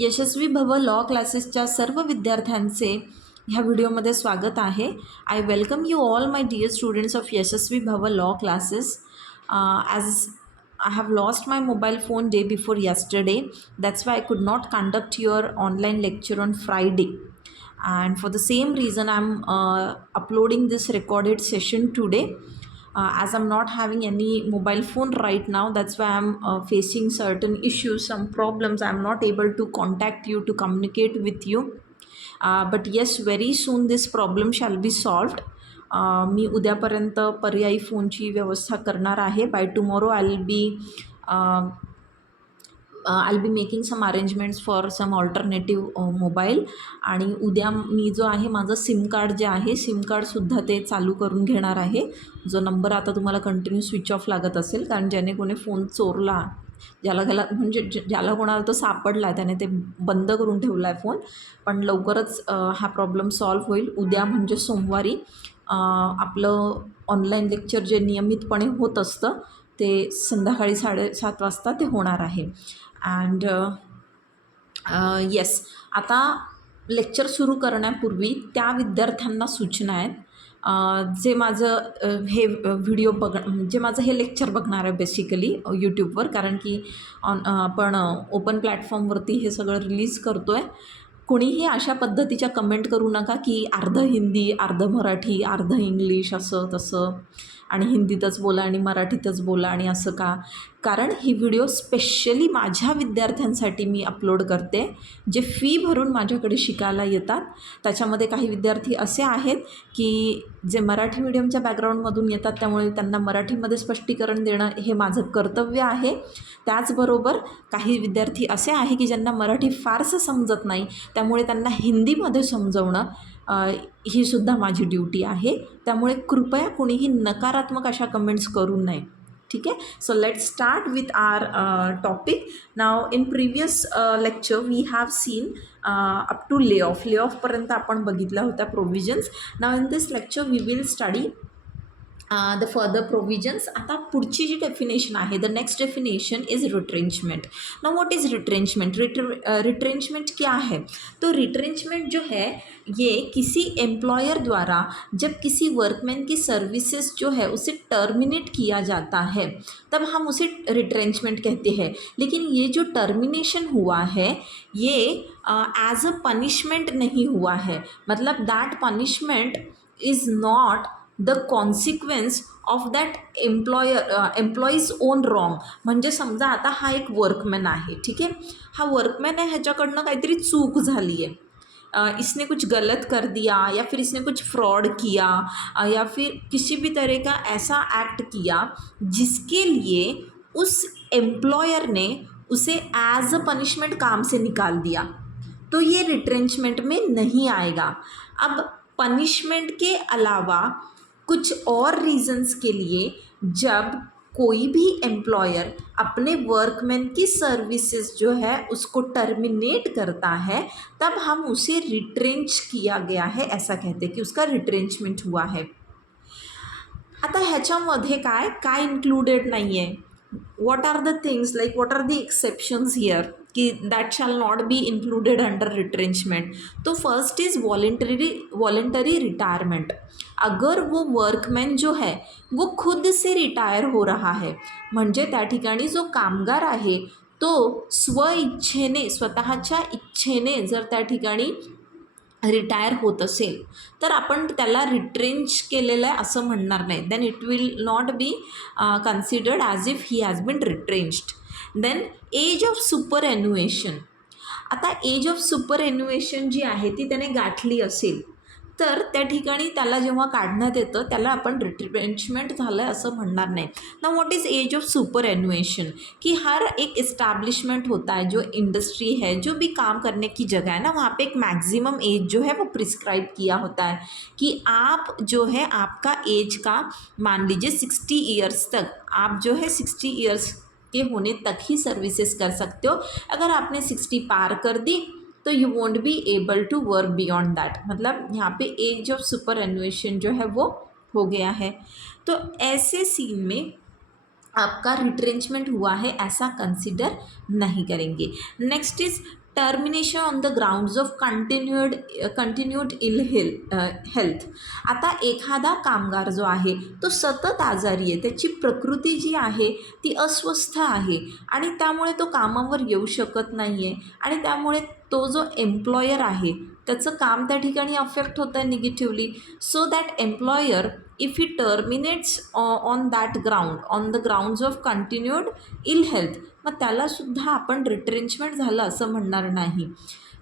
यशस्वी Bhava law क्लासेसच्या सर्व विद्यार्थ्यांचे ह्या व्हिडिओमध्ये स्वागत आहे. I welcome you all my dear students of Yashasvi Bhava law classes. As I have lost my mobile phone day before yesterday. That's why I could not conduct your online lecture on Friday. And for the same reason, I'm uploading this recorded session today. As I'm not having any mobile phone right now, that's why I'm facing certain issues, some problems. I'm not able to contact you to communicate with you. But yes, very soon this problem shall be solved. मी उद्यापर्यंत पर्यायी फोनची व्यवस्था करणार आहे. By tomorrow I be making some arrangements for some alternative mobile. आणि उद्या मी जो आहे माझं सिम कार्ड जे आहे सिम कार्डसुद्धा ते चालू करून घेणार आहे. जो नंबर आता तुम्हाला कंटिन्यू स्विच ऑफ लागत असेल, कारण ज्याने कोणी फोन चोरला, ज्याला कोणाला तो सापडला त्याने ते बंद करून ठेवला आहे फोन. पण लवकरच हा प्रॉब्लेम सॉल्व्ह होईल. उद्या म्हणजे सोमवारी आपलं ऑनलाईन लेक्चर जे नियमितपणे होत असतं ते संध्याकाळी 7:30 वाजता ते होणार आहे. अँड येस, आता लेक्चर सुरू करण्यापूर्वी त्या विद्यार्थ्यांना सूचना आहेत जे माझं हे व्हिडिओ जे माझं हे लेक्चर बघणार आहे बेसिकली यूट्यूबवर, कारण की आपण ओपन प्लॅटफॉर्मवरती हे सगळं रिलीज करतो आहे. कोणीही अशा पद्धतीच्या कमेंट करू नका की अर्ध हिंदी, अर्ध मराठी, अर्ध इंग्लिश, असं तसं, आणि हिंदीतच बोला आणि मराठीतच बोला आणि असं का. कारण ही व्हिडिओ स्पेशली माझ्या विद्यार्थ्यांसाठी मी अपलोड करते, जे फी भरून माझ्याकडे शिकायला येतात. त्याच्यामध्ये काही विद्यार्थी असे आहेत की जे मराठी मीडियमच्या बॅकग्राऊंडमधून येतात, त्यामुळे त्यांना मराठीमध्ये स्पष्टीकरण देणं हे माझं कर्तव्य आहे. त्याचबरोबर काही विद्यार्थी असे आहे की ज्यांना मराठी फारसं समजत नाही, त्यामुळे त्यांना हिंदीमध्ये समजवणं ही सुद्धा माझी ड्युटी आहे. त्यामुळे कृपया कोणीही नकारात्मक अशा कमेंट्स करू नये. ठीक आहे. So let's start with our topic. Now in previous lecture we have seen up to ले ऑफपर्यंत आपण बघितल्या होत्या provisions. Now in this lecture we will study the further provisions. आता पुढची जी डेफिनेशन आहे, the next definition is retrenchment. Now what is retrenchment? Retrenchment क्या है? तो रिट्रेंचमेंट जो है ये किसी एम्प्लॉयर द्वारा जब किसी वर्कमैन की सर्विसेज जो है उसे टर्मिनेट किया जाता है, तब हम उसे रिट्रेंचमेंट कहते हैं. लेकिन ये जो टर्मिनेशन हुआ है ये एज अ पनिशमेंट नहीं हुआ है. मतलब that punishment is not the consequence of that employees on wrong. म्हणजे समजा आता हा एक वर्कमॅन आहे, ठीक आहे. हा वर्कमॅन आहे, ह्याच्याकडनं काहीतरी चूक झाली आहे, इसने कुछ गलत कर दिया या फिर इसने कुछ फ्रॉड किया या फिर किसी भी तरह का ऐसा एक्ट किया जिसके लिए उस एम्प्लॉयर ने उसे एज अ पनिशमेंट काम से निकाल दिया, तो ये रिट्रेंचमेंट में नहीं आएगा. अब पनिशमेंट के अलावा कुछ और रीज़न्स के लिए जब कोई भी एम्प्लॉयर अपने वर्कमैन की सर्विसेज जो है उसको टर्मिनेट करता है, तब हम उसे रिट्रेंच किया गया है ऐसा कहते हैं कि उसका रिट्रेंचमेंट हुआ है. आता ह्याच्यामध्ये काय इन्क्लूडेड नाही आहे? What are the things, like what are the exceptions here कि that shall not be included under retrenchment. तो फर्स्ट इज़ वॉलेंटरी रिटायरमेंट. अगर वो वर्कमैन जो है वो खुद से रिटायर हो रहा है, म्हणजे त्या ठिकाणी जो कामगार आहे तो स्वतःच्या इच्छेने जर त्या ठिकाणी रिटायर होत असेल तर आपण त्याला रिट्रेंच केलेलं आहे असं म्हणणार नाही. Then it will not be considered as if he has been retrenched. Then age of superannuation. आता एज ऑफ सुपर एन्युएशन जी आहे ती त्याने गाठली असेल तर त्या ठिकाणी त्याला जेव्हा काढण्यात येतं त्याला आपण रिट्रेंचमेंट झालं आहे असं म्हणणार नाही. ना what is age of superannuation? कि हर एक इस्टेब्लिशमेंट होता है, जो इंडस्ट्री है, जो भी काम करने की जगह है ना, वहाँ पे एक मैक्सिमम एज जो है वो प्रिस्क्राइब किया होता है कि आप जो है आपका एज का मान लीजिए 60 ईयर्स तक आप जो है 60 ईयर्स के होने तक ही सर्विसेज कर सकते हो. अगर आपने 60 पार कर दी तो you won't be able to work beyond that. मतलब यहाँ पे एज ऑफ सुपर एन्युएशन जो है वो हो गया है. तो ऐसे सीन में आपका रिट्रेंचमेंट हुआ है ऐसा कंसिडर नहीं करेंगे. Next is termination on the grounds of continued ill health. आता एखादा कामगार जो आहे तो सतत आजारी आहे, त्याची प्रकृती जी आहे ती अस्वस्थ आहे आणि त्यामुळे तो कामावर येऊ शकत नाही आहे आणि त्यामुळे तो जो एम्प्लॉयर आहे त्याचं काम त्या ठिकाणी अफेक्ट होतं आहे negatively. So that employer if he terminates on that ground on the grounds of continued ill health, मग त्यालासुद्धा आपण रिट्रेंचमेंट झालं असं म्हणणार नाही.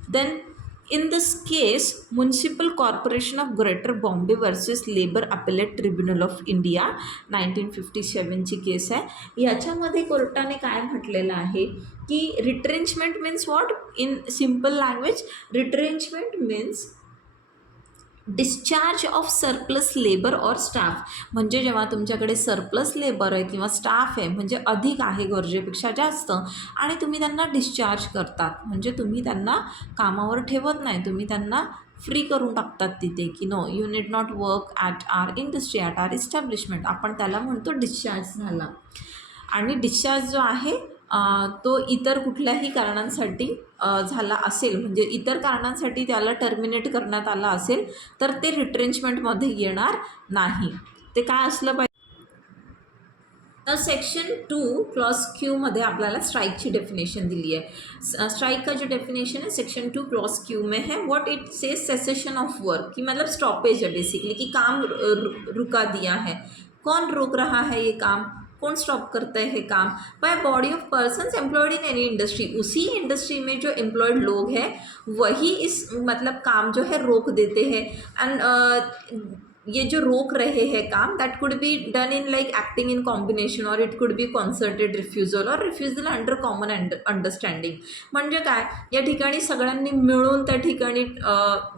Then in this case municipal corporation of greater Bombay versus labour appellate tribunal of India 1957ची case आहे. याच्यामध्ये कोर्टाने काय म्हटलेलं आहे की retrenchment means what, in simple language retrenchment means discharge of surplus labour or staff. म्हणजे जेव्हा तुमच्याकडे सरप्लस लेबर आहे किंवा स्टाफ आहे म्हणजे अधिक आहे गरजेपेक्षा जास्त आणि तुम्ही त्यांना डिस्चार्ज करतात, म्हणजे तुम्ही त्यांना कामावर ठेवत नाही, तुम्ही त्यांना फ्री करून टाकतात तिथे की no you need not work at our industry at our establishment, आपण त्याला म्हणतो डिस्चार्ज झाला. आणि डिस्चार्ज जो आहे तो इतर कुठल्याही कारणांसाठी झाला असेल, म्हणजे इतर कारणांसाठी त्याला टर्मिनेट करण्यात आला असेल तर ते रिट्रेंचमेंटमध्ये येणार नाही. ते काय असलं पाहिजे. तर सेक्शन 2 क्लॉज क्यूमध्ये आपल्याला स्ट्राइकची डेफिनेशन दिली है. स्ट्राइक का जो डेफिनेशन है सेक्शन 2 क्लॉज क्यू में है. What it says cessation of work, कि मतलब स्टॉपेज है बेसिकली, कि काम रुका दिया है. कौन रोक रहा है ये काम, कौन स्टॉप करता है काम, by body of persons employed in any industry. उसी इंडस्ट्री में जो एम्प्लॉयड लोग हैं वही इस मतलब काम जो है रोक देते हैं. एंड ये जो रोक रहे हैं काम that could be done in like acting in combination or it could be concerted refusal or refusal under common understanding. म्हणजे काय, या ठिकाणी सगळ्यांनी मिळून त्या ठिकाणी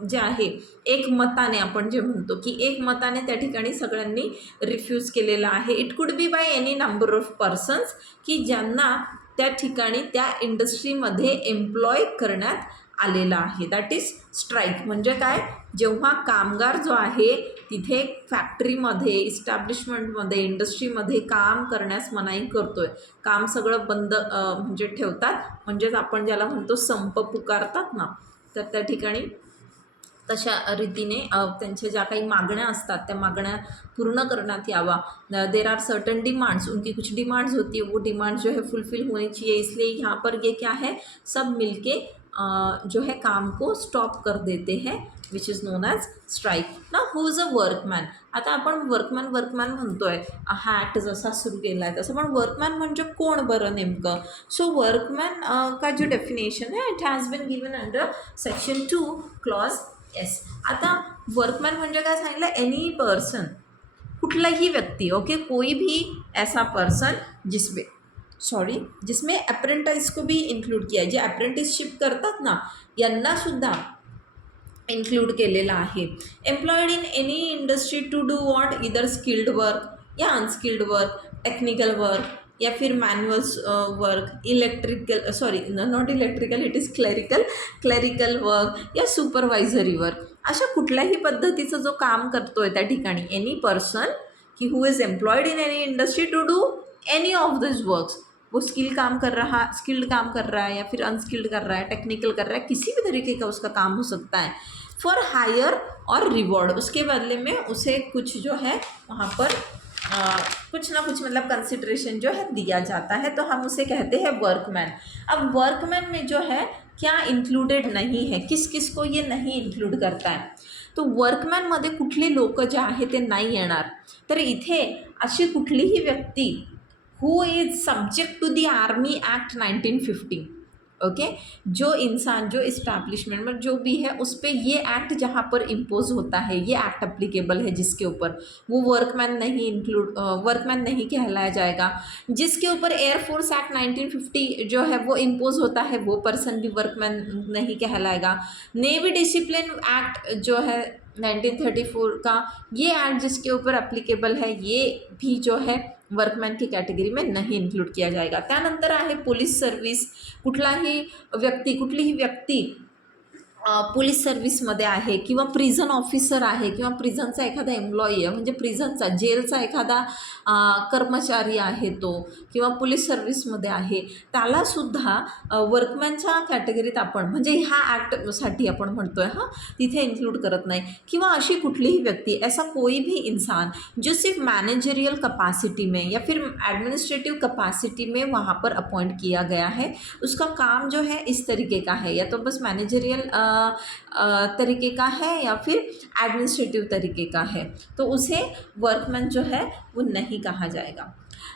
जे आहे एक मताने, आपण जे म्हणतो की एक मताने त्या ठिकाणी सगळ्यांनी रिफ्यूज केलेलं आहे. It could B by any number of persons, की ज्यांना त्या ठिकाणी त्या इंडस्ट्रीमध्ये एम्प्लॉय करण्यात आलेला आहे. That is strike. म्हणजे काय, जेव्हा कामगार जो आहे तिथे फॅक्टरीमध्ये इस्टॅब्लिशमेंटमध्ये इंडस्ट्रीमध्ये काम करण्यास मनाई करतोय, काम सगळं बंद म्हणजे ठेवतात, म्हणजेच आपण ज्याला म्हणतो संप पुकारतात ना, तर त्या ठिकाणी तशा रीतीने त्यांच्या ज्या काही मागण्या असतात त्या मागण्या पूर्ण करण्यात यावा. देर आर सर्टन डिमांड्स, उनकी कुछ डिमांड्स होती है, वो डिमांड्स जो है फुलफिल होनी चाहिए. इसलिए यहाँ पर ये क्या है, सब मिलके जो है काम को स्टॉप कर देते हैं, which is non as strike. ना हू इज अ वर्कमॅन. आता आपण वर्कमॅन म्हणतो आहे, हा ॲक्ट जसा सुरू केला आहे तसं, पण वर्कमॅन म्हणजे कोण बरं नेमकं. सो वर्कमॅन का जो डेफिनेशन है it has been given under section 2 clause S. आता वर्कमॅन म्हणजे काय सांगितलं, एनी पर्सन, कुठलाही व्यक्ती, ओके, कोई भी ऐसा पर्सन जिसमें अप्रेंटिस को भी इंक्लूड किया आहे. जे अप्रेंटिसशिप करतात ना यांनासुद्धा इन्क्लूड केलेला आहे. Employed in any industry to do what, इधर स्किल्ड वर्क या अनस्किल्ड वर्क, टेक्निकल वर्क या फिर manuals work, not electrical, it is clerical work या सुपरवायझरी वर्क. अशा कुठल्याही पद्धतीचं जो काम करतो आहे त्या ठिकाणी एनी पर्सन की who is employed in any industry to do any of this works. वो स्किल्ड काम कर रहा है या फिर अनस्किल्ड कर रहा है, टेक्निकल कर रहा है, किसी भी तरीके का उसका काम हो सकता है. फॉर हायर और रिवॉर्ड, उसके बदले में उसे कुछ जो है वहाँ पर कुछ ना कुछ मतलब कंसिडरेशन जो है दिया जाता है, तो हम उसे कहते हैं वर्कमैन. अब वर्कमैन में जो है क्या इंक्लूडेड नहीं है, किस किस को ये नहीं इंक्लूड करता है. तो वर्कमॅनमध्ये कुठली लोक जे आहे ते नाही येणार. तर इथे अशी कुठलीही व्यक्ती who is subject to the army act 1950, okay, जो इंसान जो इस्टेब्लिशमेंट में जो भी है उस पर ये एक्ट जहाँ पर इम्पोज होता है, ये एक्ट अप्लीकेबल है जिसके ऊपर, वो वर्कमैन नहीं कहलाया जाएगा. जिसके ऊपर एयरफोर्स एक्ट 1950 जो है वो इम्पोज होता है वो पर्सन भी वर्कमैन नहीं कहलाएगा. नेवी डिसिप्लिन एक्ट जो है 1934 का, ये एक्ट जिसके ऊपर अप्लीकेबल है ये भी जो है वर्कमॅन की कॅटेगरी में नहीं इन्क्लूड किया जाएगा. त्यानंतर आहे पोलीस सर्व्हिस. कुठलीही व्यक्ती पोलीस सर्व्हिसमध्ये आहे किंवा प्रिझन ऑफिसर आहे किंवा प्रिझनचा एखादा एम्प्लॉई आहे, म्हणजे प्रिझनचा जेलचा एखादा कर्मचारी आहे तो, किंवा पोलीस सर्व्हिसमध्ये आहे, त्यालासुद्धा वर्कमॅनच्या कॅटेगरीत आपण म्हणजे ह्या ॲक्टसाठी आपण म्हणतो आहे तिथे इन्क्लूड करत नाही. किंवा अशी कुठलीही व्यक्ती, ऐसा कोई भी इंसान जो सिर्फ मैनेजरियल कैपेसिटी में या फिर एडमिनिस्ट्रेटिव कैपेसिटी में वहाँ पर अपॉइंट किया गया है, उसका काम जो है इस तरीके का है, या तो बस मैनेजरियल तरीके का है या फिर एडमिनिस्ट्रेटिव तरीके का है, तो उसे वर्कमैन जो है वो नहीं कहा जाएगा.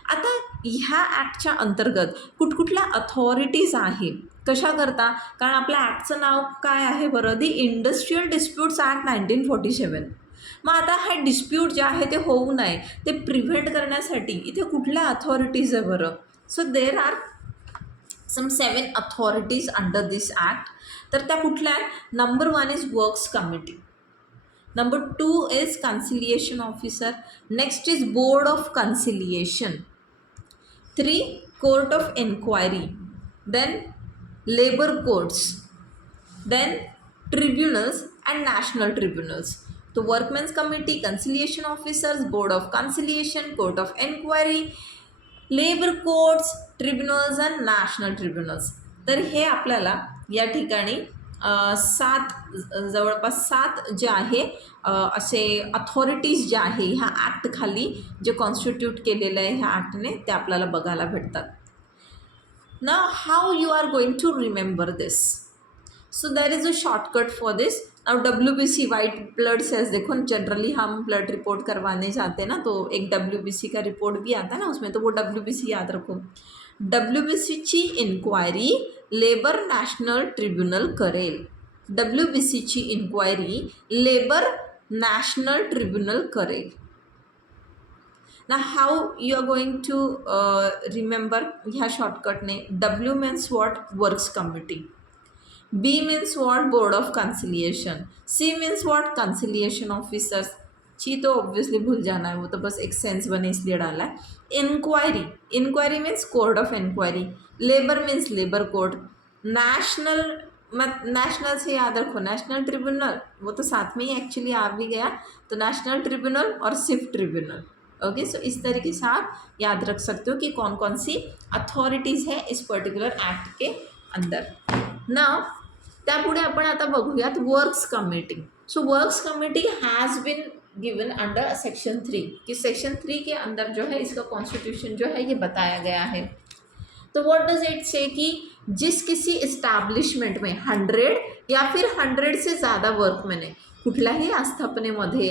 आता ह्या ॲक्टच्या अंतर्गत कुठकुठल्या अथॉरिटीज आहे, कशा करता, कारण आपल्या ॲक्टचं नाव काय आहे बरं, दी इंडस्ट्रियल डिस्प्यूट्स ॲक्ट 1947. मग आता हे डिस्प्यूट जे आहे ते होऊ नये ते प्रिव्हेंट करण्यासाठी इथे कुठल्या अथॉरिटीज आहे बरं. So there are some 7 authorities under this act. तर त्या कुठल्या आहेत, number 1 is works committee, number 2 is conciliation officer, next is board of conciliation, 3 court of enquiry, then labour courts, then tribunals and national tribunals. तो workmen's committee, conciliation officers, board of conciliation, court of enquiry, labour courts, tribunals and national tribunals. तर हे आपल्याला या ठिकाणी 7 जवळपास 7 जे आहे असे अथॉरिटीज जे आहे ह्या ॲक्टखाली जे कॉन्स्टिट्यूट केलेलं आहे ह्या ॲक्टने ते आपल्याला बघायला भेटतात. Now how you are going to remember this. So there is a shortcut for this. अब WBC वाइट ब्लड सेल्स, देखो जनरली हम ब्लड रिपोर्ट करवाने जाते हैं ना, तो एक WBC का रिपोर्ट भी आता है ना उसमें, तो वो WBC याद रखो. WBCची इन्क्वायरी लेबर नॅशनल ट्रिब्युनल करेल. WBCची इन्क्वायरी लेबर नॅशनल ट्रिब्युनल करेल. ना how you are going to remember ह्या शॉर्टकटने. W means what, works committee. B means what, board of conciliation. C means what, conciliation officers. ची तो ऑब्वियसली भूल जाना है, वो तो बस एक सेंस बने इसलिए डाला है. Inquiry, inquiry means court of inquiry. Labour means labour court. National, national से याद रखो, नेशनल ट्रिब्यूनल वो तो साथ में ही एक्चुअली आ भी गया, तो नेशनल ट्रिब्यूनल और सिर्फ ट्रिब्यूनल. ओके, सो इस तरीके से आप याद रख सकते हो कि कौन कौन सी अथॉरिटीज़ है इस पर्टिकुलर एक्ट के अंदर. ना त्यापुढे आपण आता बघूयात works committee. So works committee has been given under section 3, कि सेक्शन 3 के अंदर जो है इसका कॉन्स्टिट्यूशन जो है ये बताया गया है. तो व्हाट डज इट से कि जिस किसी इस्टॅब्लिशमेंट में 100 या फिर 100 से ज़्यादा वर्कमॅन आहे, कुठल्याही आस्थापनेमध्ये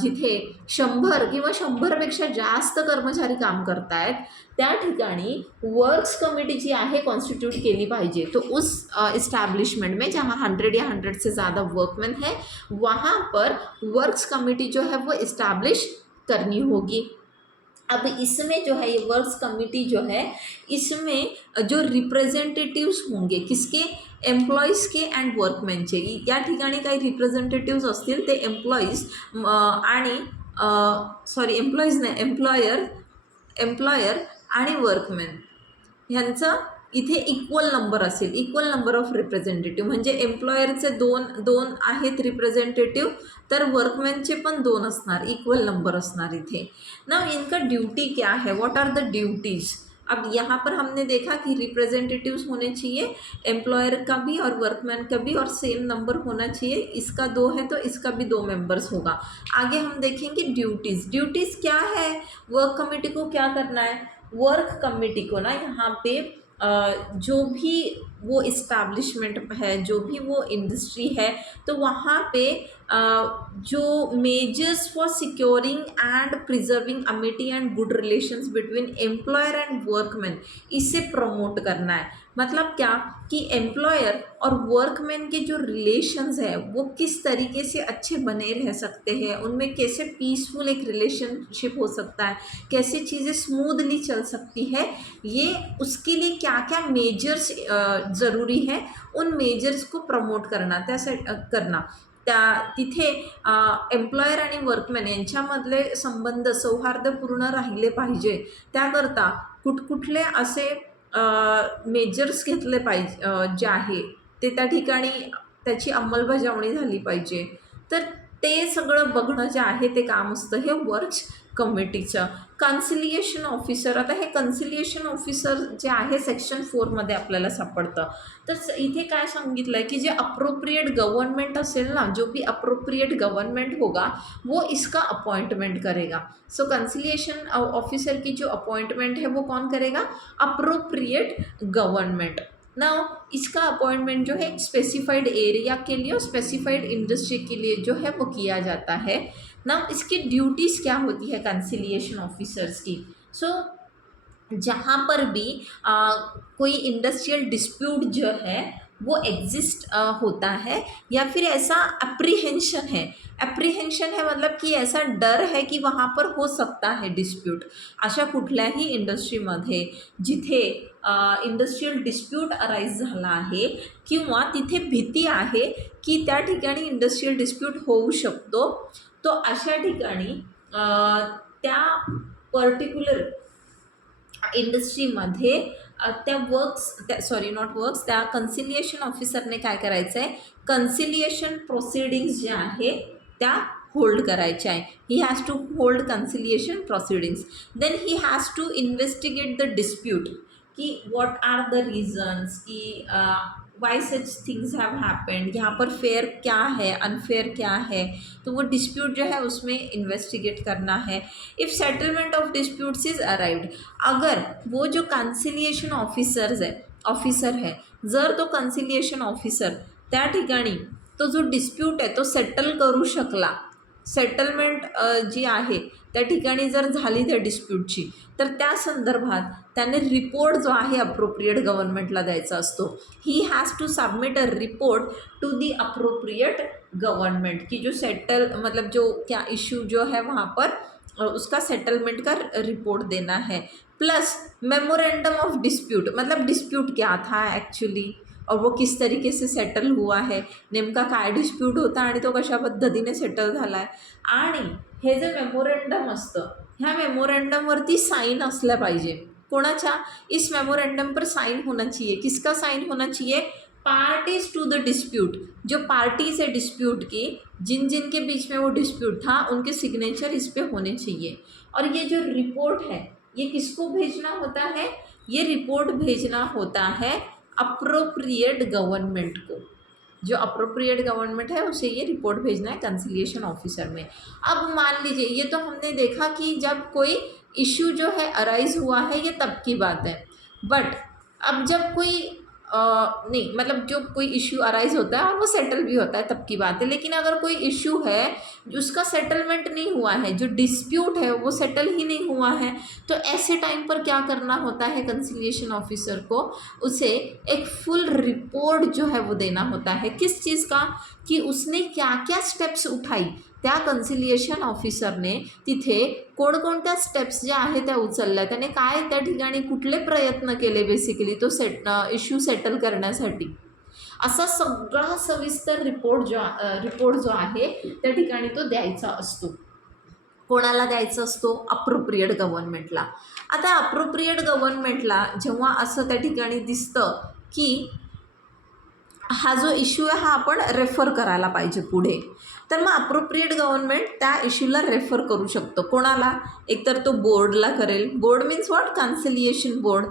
जिथे 100 किंवा 100पेक्षा जास्त कर्मचारी काम करत आहेत त्या ठिकाणी वर्क्स कमिटी जी आहे कॉन्स्टिट्यूट केली पाहिजे. तो उस इस्टेब्लिशमेंट में जहाँ 100 या 100 से ज़्यादा वर्कमैन है वहाँ पर वर्क्स कमिटी जो है वो इस्टेब्लिश करनी होगी. अब इसमें जो है ये वर्क्स कमिटी जो है इसमें जो रिप्रेझेंटेटिव्स होंगे किसके, एम्प्लॉईज के अँड वर्कमॅनचे. या ठिकाणी काही रिप्रेझेंटेटिव्स असतील ते एम्प्लॉईज आणि सॉरी एम्प्लॉईज नाही, एम्प्लॉयर आणि वर्कमॅन ह्यांचं इथे इक्वल नंबर असेल, इक्वल नंबर ऑफ रिप्रेझेंटेटिव्ह. म्हणजे एम्प्लॉयरचे दोन आहेत रिप्रेझेंटेटिव्ह, तर वर्कमॅनचे पण 2 असणार, इक्वल नंबर असणार इथे ना. इनका ड्यूटी क्या है, व्हाट आर द ड्यूटीज़. अब यहाँ पर हमने देखा कि रिप्रेजेंटेटिव्स होने चाहिए, एम्प्लॉयर का भी और वर्कमैन का भी, और सेम नंबर होना चाहिए. इसका 2 है तो इसका भी 2 मेंबर्स होगा. आगे हम देखेंगे ड्यूटीज़. ड्यूटीज़ क्या है, वर्क कमेटी को क्या करना है. वर्क कमेटी को ना यहाँ पे जो भी वो इस्टेब्लिशमेंट है, जो भी वो इंडस्ट्री है, तो वहाँ पे जो measures for securing end preserving Amity end good relations between employer end workman, इसे प्रमोट करना है. मतलब क्या कि एम्प्लॉयर और वर्कमैन के जो रिलेशंस है वो किस तरीके से अच्छे बने रह सकते हैं, उनमें कैसे पीसफुल एक रिलेशनशिप हो सकता है, कैसे चीज़ें स्मूथली चल सकती है, ये उसके लिए क्या क्या मेजर्स ज़रूरी है, उन मेजर्स को प्रमोट करना, त्यासाठी करना. तिथे एम्प्लॉयर आणि वर्कमॅन यांच्यामधले संबंध सौहार्दपूर्ण राहिले पाहिजे. त्याकरता कुठकुठले असे मेजर्स घेतले पाहिजे जे आहे ते त्या ठिकाणी त्याची अंमलबजावणी झाली पाहिजे. तर ते सगळं बघणं जे आहे ते काम असतं हे वर्क्स कमिटीचं. कन्सिलिएशन ऑफिसर, आता हे कन्सिलिएशन ऑफिसर जे आहे सेक्शन 4मध्ये आपल्याला सापडतं. तर इथे काय सांगितलं आहे की जे अप्रोप्रिएट गवर्नमेंट असेल ना, जो भी अप्रोप्रिएट गवर्नमेंट होगा वो इसका अपॉइंटमेंट करेगा. सो कंसिलिएशन ऑफिसर की जो अपॉइंटमेंट है वो कौन करेगा? Appropriate government. नाउ इसका अपॉइंटमेंट जो है स्पेसिफाइड एरिया के लिए और स्पेसिफाइड इंडस्ट्री के लिए जो है वो किया जाता है. नाउ इसकी ड्यूटीज़ क्या होती है कंसिलिएशन ऑफिसर्स की? सो जहाँ पर भी कोई इंडस्ट्रियल डिस्प्यूट जो है वो एग्जिस्ट होता है या फिर ऐसा अप्रीहेंशन है मतलब कि ऐसा डर है की वहाँ पर हो सकता है डिस्प्यूट. अशा कुठल्याही इंडस्ट्रीमध्ये जिथे इंडस्ट्रियल डिस्प्यूट अराईज झाला आहे किंवा तिथे भीती आहे की त्या ठिकाणी इंडस्ट्रियल डिस्प्यूट होऊ शकतो, तो अशा ठिकाणी त्या पर्टिक्युलर इंडस्ट्रीमध्ये त्या त्या कन्सिलिएशन ऑफिसरने काय करायचं आहे, कन्सिलिएशन प्रोसिडिंग्स ज्या आहे त्या होल्ड करायच्या आहे. He has to hold conciliation proceedings. Then he has to investigate the dispute कि व्हाट आर द रीजन्स कि why such things have happened, यहाँ पर फेयर क्या है, अनफेयर क्या है, तो वो डिस्प्यूट जो है उसमें इन्वेस्टिगेट करना है. If settlement of disputes is arrived, अगर वो जो कंसिलिएशन ऑफिसर है जर तो कंसिलिएशन ऑफिसर त्या ठिकाणी तो जो डिस्प्यूट आहे तो सेटल करू शकला, सेटलमेंट जी आहे त्या ठिकाणी जर झाली त्या डिस्प्यूटची, तर त्या संदर्भात त्याने रिपोर्ट जो आहे अप्रोप्रिएट गव्हर्नमेंटला द्यायचा असतो. He has to submit a report to the appropriate government की जो मतलब जो क्या इश्यू जो है वहाँ पर उसका सेटलमेंट का रिपोर्ट देना है. प्लस मेमोरेंडम ऑफ डिस्प्यूट, मतलब डिस्प्यूट क्या था एक्चुअली और वो किस तरीके से सेटल हुआ है, नेमका काय डिस्प्यूट होता आणि तो कशा पद्धतीने सेटल झाला आहे. आणि हे जे मेमोरेंडम असतं ह्या मेमोरेंडमवरती साइन असल्या पाहिजे. कोणाच्या? इस मेमोरेंडम पर साइन होना चाहिए. किसका साइन होना चाहिए? पार्टीज टू द डिस्प्यूट, जो पार्टीज है डिस्प्यूट की, जिन जिन के बीच में वो डिस्प्यूट था उनके सिग्नेचर इस पे होने चाहिए. और ये जो रिपोर्ट है ये किसको भेजना होता है? ये रिपोर्ट भेजना होता है अप्रोप्रिएट गवर्नमेंट को. जो अप्रोप्रिएट गवर्नमेंट है उसे ये रिपोर्ट भेजना है कंसिलिएशन ऑफिसर में. अब मान लीजिए ये तो हमने देखा कि जब कोई इश्यू जो है अराइज हुआ है ये तब की बात है. बट अब जब कोई नहीं मतलब जो कोई इश्यू अराइज होता है और वो सेटल भी होता है तब की बात है. लेकिन अगर कोई इश्यू है उसका सेटलमेंट नहीं हुआ है, जो डिस्प्यूट है वो सेटल ही नहीं हुआ है, तो ऐसे टाइम पर क्या करना होता है कंसिलिएशन ऑफिसर को? उसे एक फुल रिपोर्ट जो है वो देना होता है. किस चीज़ का? कि उसने क्या क्या स्टेप्स उठाई, त्या कन्सिलिएशन ऑफिसरने तिथे कोणकोणत्या स्टेप्स ज्या आहेत त्या उचलल्या, त्याने काय त्या ठिकाणी कुठले प्रयत्न केले बेसिकली तो इश्यू सेटल करण्यासाठी. असा सगळा सविस्तर रिपोर्ट जो आहे त्या ठिकाणी तो द्यायचा असतो. कोणाला द्यायचा असतो? अप्रोप्रिएट गव्हर्नमेंटला. आता अप्रोप्रिएट गव्हर्नमेंटला जेव्हा असं त्या ठिकाणी दिसतं की हा जो इश्यू आहे हा आपण रेफर करायला पाहिजे पुढे, तर मग अप्रोप्रिएट गव्हर्नमेंट त्या इश्यूला रेफर करू शकतो. कोणाला? एकतर तो बोर्डला करेल. Board means what? Conciliation board.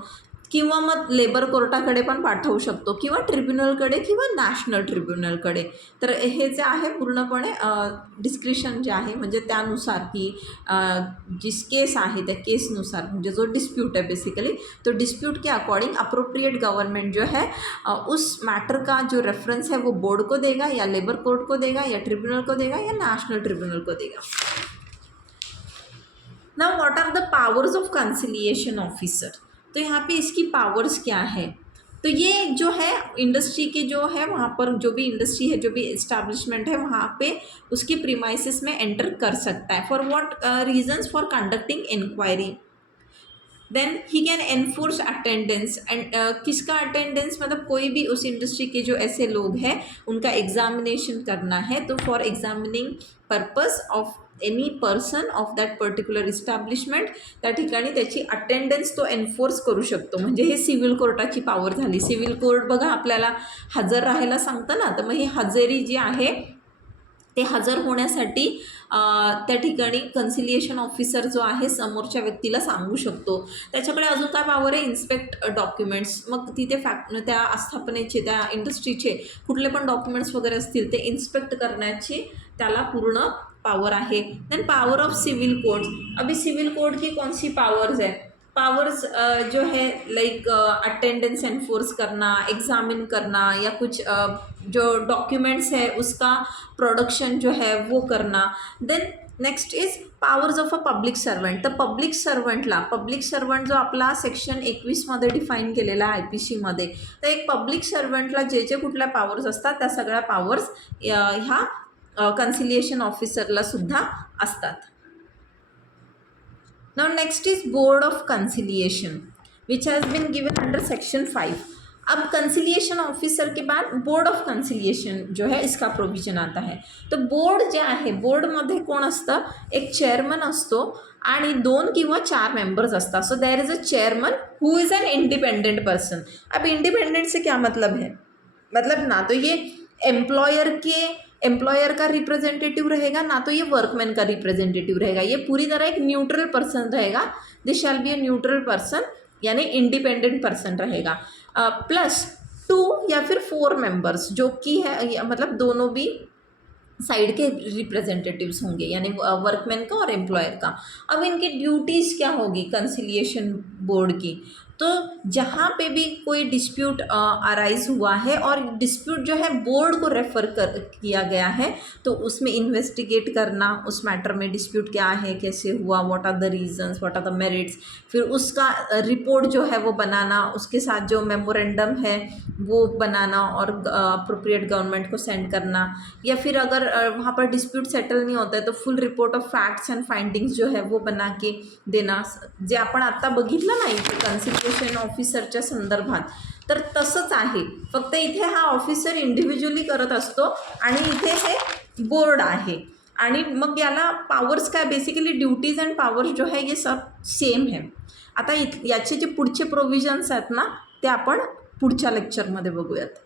किंवा मग लेबर कोर्टाकडे पण पाठवू शकतो किंवा ट्रिब्युनलकडे किंवा नॅशनल ट्रिब्युनलकडे. तर हे जे आहे पूर्णपणे डिस्क्रिप्शन जे आहे म्हणजे त्यानुसार की जिस केस आहे त्या केसनुसार म्हणजे जो डिस्प्यूट है बेसिकली तो डिस्प्यूट के अकॉर्डिंग अप्रोप्रिएट गवर्नमेंट जो है उस मैटर का जो रेफरेंस है वो बोर्ड को देगा या लेबर कोर्ट को देगा या ट्रिब्यूनल को देगा या नेशनल ट्रिब्यूनल को देगा. Now what are the powers of conciliation officer? तो यहाँ पे इसकी पावर्स क्या है? तो ये जो है इंडस्ट्री के जो है वहाँ पर जो भी इंडस्ट्री है जो भी इस्टेब्लिशमेंट है वहाँ पे उसकी प्रीमाइसेस में एंटर कर सकता है. For what reasons? For conducting inquiry. Then he can enforce attendance and किसका अटेंडेंस, मतलब कोई भी उस इंडस्ट्री के जो ऐसे लोग हैं उनका एग्जामिनेशन करना है, तो for examining purpose of any person of that particular establishment त्या ठिकाणी त्याची अटेंडन्स तो एन्फोर्स करू शकतो. म्हणजे हे सिव्हिल कोर्टाची पॉवर झाली. सिव्हिल कोर्ट बघा आपल्याला हजर राहायला सांगतं ना, तर मग ही हजेरी जी आहे ते हजर होण्यासाठी त्या ठिकाणी कन्सिलिएशन ऑफिसर जो आहे समोरच्या व्यक्तीला सांगू शकतो. त्याच्याकडे अजून काय पॉवर आहे, इन्स्पेक्ट डॉक्युमेंट्स. मग तिथे त्या आस्थापनेचे त्या इंडस्ट्रीचे कुठले पण डॉक्युमेंट्स वगैरे असतील ते इन्स्पेक्ट करण्याची त्याला पूर्ण पावर आहे. Then power of civil code. अभी सिविल कोड की कौन सी पावर्स है, पावर्स जो है लाइक अटेंडेंस एनफोर्स करना, एग्जामिन करना, या कुछ जो डॉक्यूमेंट्स है उसका प्रोडक्शन जो है वो करना. Then next is powers of a public servant. तर पब्लिक सर्वंट जो आपला सेक्शन 21मध्ये डिफाईन केलेला आहे IPC मध्ये, तर एक पब्लिक सर्वंटला जे जे कुठल्या पावर्स असतात त्या सगळ्या पावर्स ह्या कन्सिलिएशन ऑफिसरला सुद्धा असतात. Now next is board of conciliation which has been given under section 5. अब कंसिलिएशन ऑफिसर के बाद बोर्ड ऑफ कंसिलिएशन जो है इसका प्रोविजन आता है. तो बोर्ड जे आहे बोर्डमध्ये कोण असतं, एक चेअरमन असतो आणि 2 किंवा 4 मेंबर्स असतात. So there is a chairman who is an independent person. अब इंडिपेंडेंट से क्या मतलब है, मतलब ना तो ये एम्प्लॉयर का रिप्रेजेंटेटिव रहेगा, ना तो ये वर्कमैन का रिप्रेजेंटेटिव रहेगा. ये पूरी तरह एक न्यूट्रल पर्सन रहेगा. दिस shall be a neutral person, यानी इंडिपेंडेंट पर्सन रहेगा. प्लस 2 या फिर 4 मेंबर्स जो कि है, मतलब दोनों भी साइड के रिप्रेजेंटेटिव्स होंगे, यानी वर्कमैन का और एम्प्लॉयर का. अब इनकी ड्यूटीज़ क्या होगी कंसिलिएशन बोर्ड की, तो जहाँ पे भी कोई डिस्प्यूट अराइज हुआ है और डिस्प्यूट जो है बोर्ड को रेफ़र किया गया है, तो उसमें इन्वेस्टिगेट करना, उस मैटर में डिस्प्यूट क्या है, कैसे हुआ, what are the reasons, what are the merits, फिर उसका रिपोर्ट जो है वो बनाना, उसके साथ जो मेमोरेंडम है वो बनाना और अप्रोप्रिएट गवर्नमेंट को सेंड करना, या फिर अगर वहाँ पर डिस्प्यूट सेटल नहीं होता है तो फुल report of facts and findings जो है वो बना के देना. जे आपण आत्ता बघितलं ना इथे कन्सिलिएशन ऑफिसरच्या संदर्भात, तर तसंच आहे, फक्त इथे हा ऑफिसर इंडिव्हिज्युअली करत असतो आणि इथे हे बोर्ड आहे. आणि मग याला पावर्स काय, बेसिकली ड्यूटीज अँड पावर्स जो है ये सब सेम है. आता याचे जे पुढचे प्रोविजन्स आहेत ना ते आपण पुढच्या लेक्चरमध्ये बघूयात.